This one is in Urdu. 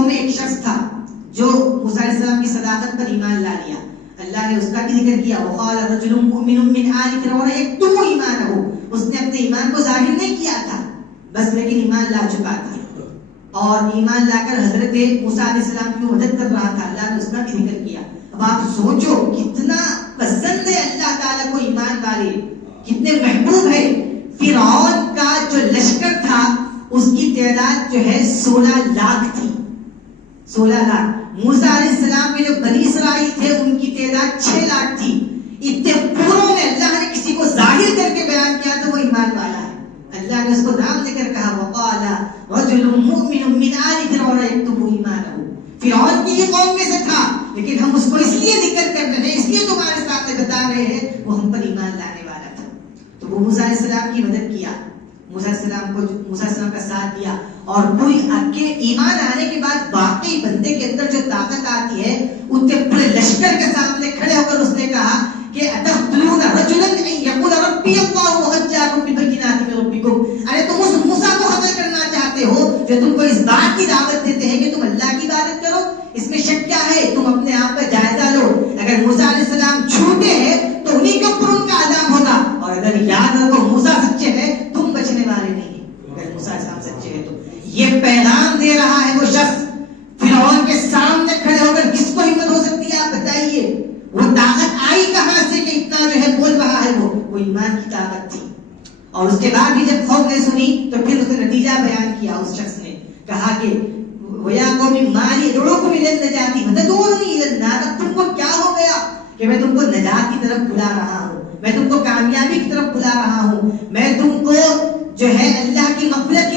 قوم میں ایک شخص تھا جو موسیٰ علیہ السلام کی صداقت پر ایمان لا لیا. اللہ نے اس کا بھی ذکر کیا. وقال رجل مؤمن من آل فرعون یکتم ایمانہ. اس نے اپنے ایمان کو ظاہر نہیں کیا تھا بس لیکن ایمان لا چکا تھا اور ایمان لا کر حضرت موسیٰ علیہ السلام کی مدد کر رہا تھا. اللہ نے اس کا بھی ذکر کیا. اب آپ سوچو کتنا پسند ہے اللہ تعالیٰ کو ایمان والے, کتنے محبوب ہے. فرعون کا جو لشکر تھا اس کی تعداد جو ہے 16 لاکھ تھی. 16 لاکھ. موسیٰ علیہ السلام کے جو بنی اسرائیل تھے ان کی تعداد 6 لاکھ تھی. اتنے پوروں میں اللہ نے کسی کو ظاہر کر کے بیان کیا تو وہ ایمان والا ہے. اللہ نے اس کو نام لے کر کہا وقال رجل مؤمن من آل فرعون یکتم ایمانہ. فرعون کی یہ قوم میں سے تھا لیکن ہم اس کو اس لیے ذکر کر رہے ہیں, اس لیے تمہارے سامنے بتا رہے ہیں وہ ہم پر ایمان لانے والا تھا. تو وہ موسیٰ علیہ السلام کی مدد کیا, موسیٰ علیہ السلام کا ساتھ دیا اور پوری کے ایمان آنے کے بعد واقعی بندے کے اندر جو طاقت آتی ہے اتنے پورے لشکر کے سامنے کھڑے ہو کر اس نے کہا کہ اتقتلون رجلا ان یقول ربی اللہ وقد جاءکم بالبینات من ربکم. ارے تم اس موسیٰ کو قتل کرنا چاہتے ہو جو تم کو اس بات کی دعوت دیتے ہیں کہ تم اللہ کی عبادت کرو. اس میں شک کیا ہے؟ تم اپنے آپ کا جائزہ لو. اگر موسیٰ علیہ السلام جھوٹے ہیں تو انہی کے اوپر ان کا عذاب ہوگا, اور اگر یاد رکھو موسیٰ سچے ہیں تم بچنے والے نہیں ہیں. اگر موسیٰ علیہ السلام سچے ہیں تو یہ پیغام دے رہا ہے وہ شخص. فرعون کے سامنے کھڑے ہو کر کس کو ہمت ہو سکتی ہے آپ بتائیے؟ وہ طاقت آئی کہاں سے کہ اتنا جو ہے بول رہا ہے؟ وہ ایمان کی طاقت تھی. اور اس کے بعد بھی جب قوم نے سنی تو پھر اس نے نتیجہ بیان کیا. اس شخص نے کہا کہ وَيَا قَوْمِ مَا لِي أَدْعُوكُمْ إِلَى النَّجَاةِ وَتَدْعُونَنِي إِلَى النَّارِ. تم کو کیا ہو گیا کہ میں تم کو نجات کی طرف بلا رہا ہوں, میں تم کو کامیابی کی طرف بلا رہا ہوں, میں تم کو جو ہے اللہ کی مغفرت